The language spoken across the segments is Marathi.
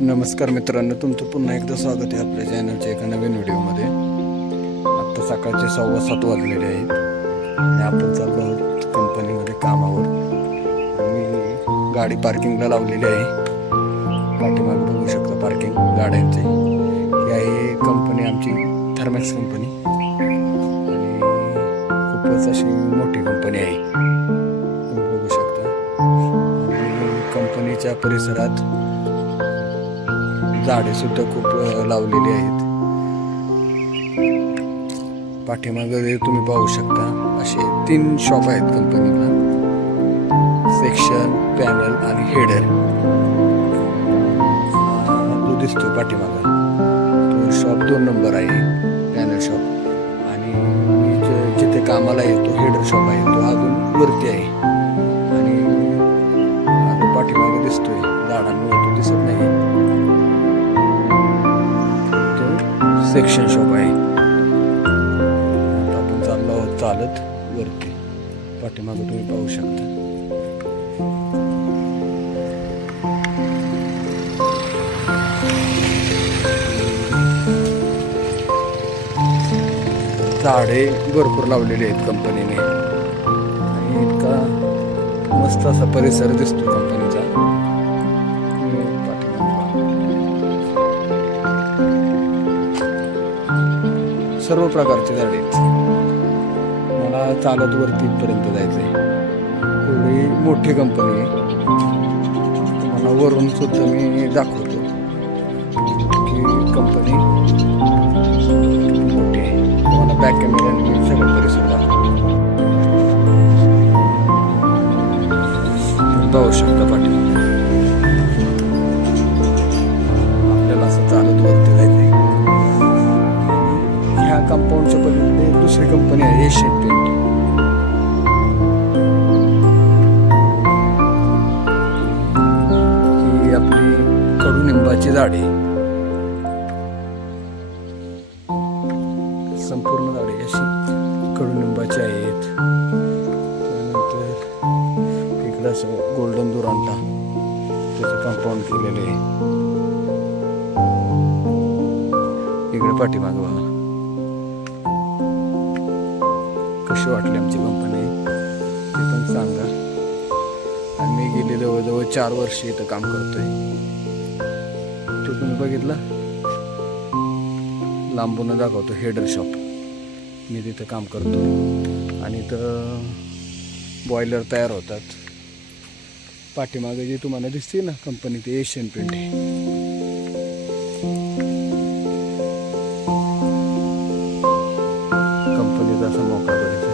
नमस्कार मित्रांनो, तुमचं पुन्हा एकदा स्वागत आहे आपल्या चॅनलच्या एका नवीन व्हिडिओमध्ये. आत्ता सकाळचे 7:15 वाजलेले आहेत आणि आपण चाललो आहोत कंपनीमध्ये कामावर. आणि गाडी पार्किंगला लावलेली आहे. पाठीमागे बघू शकता पार्किंग गाड्यांचे. ही आहे कंपनी आमची थर्मॅक्स कंपनी आणि खूपच अशी मोठी कंपनी आहे, तुम्ही बघू शकता. आणि कंपनीच्या परिसरात झाडे सुद्धा खूप लावलेली आहेत. पाठीमागे तुम्ही पाहू शकता असे 3 शॉप आहेत कंपनीला. सेक्शन, पॅनल आणि हेडर. जो दिसतो पाठीमागा तो शॉप 2 नंबर आहे, पॅनल शॉप. आणि मी जिथे कामाला येतो हेडर शॉप आहे तो अजून वरती आहे. आणि जो पाठीमागे दिसतोय झाडांमुळे तो दिसत नाही, सेक्शन शॉप आहे. आता आपण चाललो आहोत चालत वरती. पाठीमागे तुम्ही पाहू शकता. झाडे भरपूर लावलेले आहेत कंपनीने आणि इतका मस्त असा परिसर दिसतो कंपनीचा. सर्व प्रकारचे झाडे आहेत. मला चालत वरती पर्यंत जायचं आहे. एवढी मोठी कंपनी आहे. तुम्हाला वरून सुद्धा मी दाखवतो की कंपनी मोठी आहे. तुम्हाला बॅक कॅमेऱ्याने मी सगळं परिसर दाखवतो. पाहू शकता पाठीमागे. आपल्याला असं चालत वरती जायचं आहे. ह्या कंपाऊंडच्या पलीकडे दुसरी कंपनी आहे, एशियन पेंट. ही आपली कडुनिंबाची झाडे, संपूर्ण झाडे अशी कडुनिंबाची आहेत. त्यानंतर इकडं असं गोल्डन दुरांटा त्याचं कंपाऊंड केलेलं आहे. इकडे पाठीमागं बघा. कशी वाटली आमची कंपनी ते पण सांगा. आणि मी गेले जवळजवळ 4 वर्ष इथं काम करतोय. तो तुम्ही बघितला, लांबून दाखवतो हेडर शॉप. मी तिथं काम करतो आणि इथं बॉयलर तयार होतात. पाठीमागे जे तुम्हाला दिसते ना कंपनी, ते एशियन पेंट आहे. कंपनीचा असा मोकळा परिसर.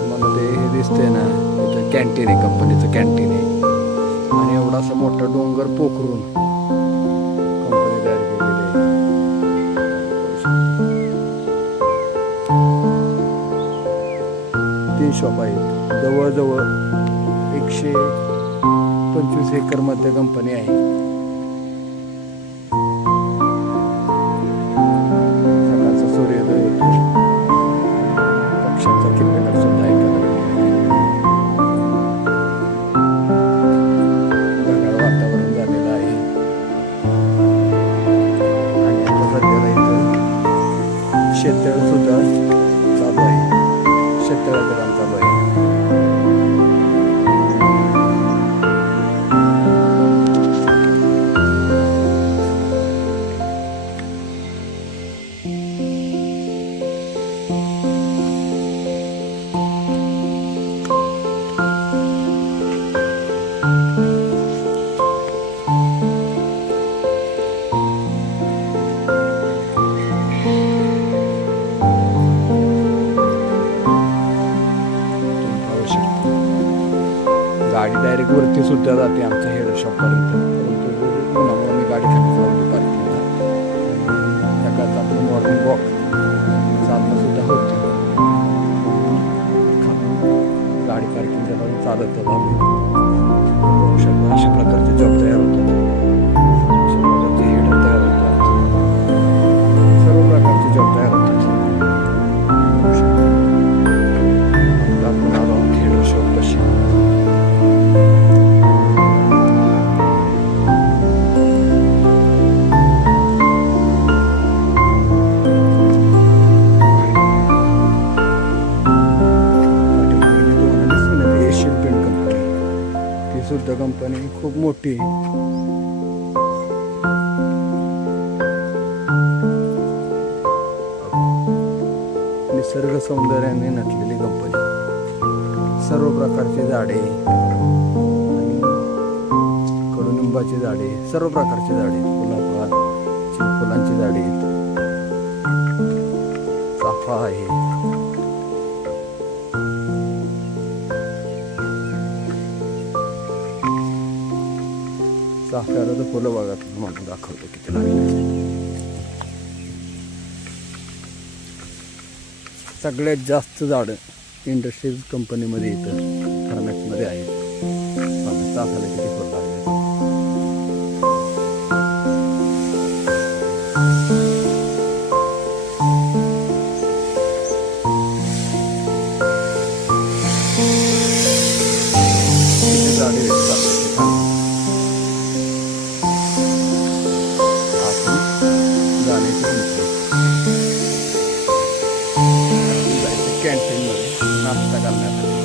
तुम्हाला ते हे दिसतंय ना, इथं कॅन्टीन आहे, कंपनीचं कॅन्टीन आहे. आणि एवढा असा मोठा डोंगर पोखरून कंपनी तयार केलेली आहे. 3 शॉप आहेत. जवळजवळ 125 एकर मध्ये कंपनी आहे. शेततळ सुद्धा चालू आहे. शेततळ्याचं काम चालू आहे. गाडी डायरेक्ट वरती सुद्धा जाते आमच्या हेड शॉपपर्यंत. परंतु पुन्हा मी गाडी खाली लावली पार्किंगला. सकाळचं आपलं मॉर्निंग वॉक चालणं सुद्धा होतं. गाडी पार्किंगला लावून चालत जातो. अशा प्रकारचे जॉब तयार होतात. अशा प्रकारचे हेडर तयार होतात. सर्व प्रकारचे जॉब तयार होतात. आपण आलो हेडर शॉप. बुद्ध कंपनी खूप मोठी आहे. निसर्ग सौंदर्याने नटलेली कंपनी. सर्व प्रकारची झाडे आणि कडुनिंबाची झाडे, सर्व प्रकारची झाडे, फुलांची झाडे, चाफा आहे. चाफ्याला तर फुलं बघा म्हणून दाखवतो किती लागले. सगळ्यात जास्त झाडं इंडस्ट्रीज कंपनीमध्ये इथं थर्मॅक्समध्ये आहेत. चाफ्याला किती फुलं लागले. किती झाडे भेटतात कॅन्टीन मध्ये नाश्ता करण्यासाठी.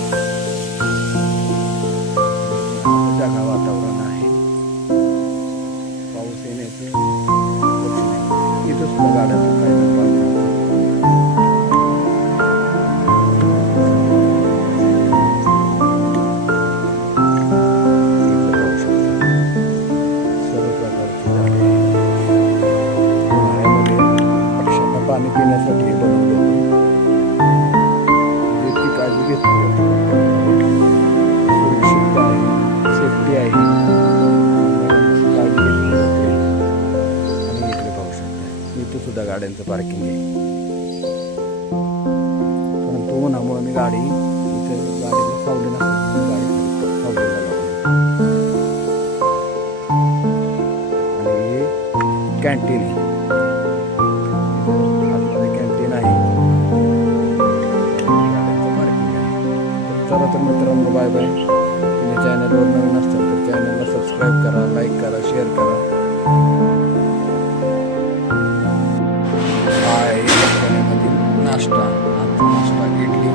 ढगाळ वातावरण आहे, पाऊस येण्याचे इथं सुद्धा गाड्या काही सर्व प्रकारची झाडे. उन्हाळ्यामध्ये पक्ष्यांना पाणी पिण्यासाठी बनवले काळजी घेतली. सुरक्षित आहे, सेफ्टी आहे, काळजी घेतली जाते. आणि इकडे पाहू शकता इथं सुद्धा गाड्यांचं पार्किंग आहे. परंतु उन्हामुळे मी गाडी इथे गाडीला सावली नसल्यामुळे गाडी सावलीला लावली. आणि हे कॅन्टीन आहे, आतमध्ये कॅन्टीन आहे. चला तर मित्रांनो, बाय बाय. तुम्ही चॅनलवर नवीन असताल तर चॅनलला सबस्क्राईब करा, लाईक करा, शेअर करा. हा आहे कंपनीमधील नाश्ता. नाश्ता इडली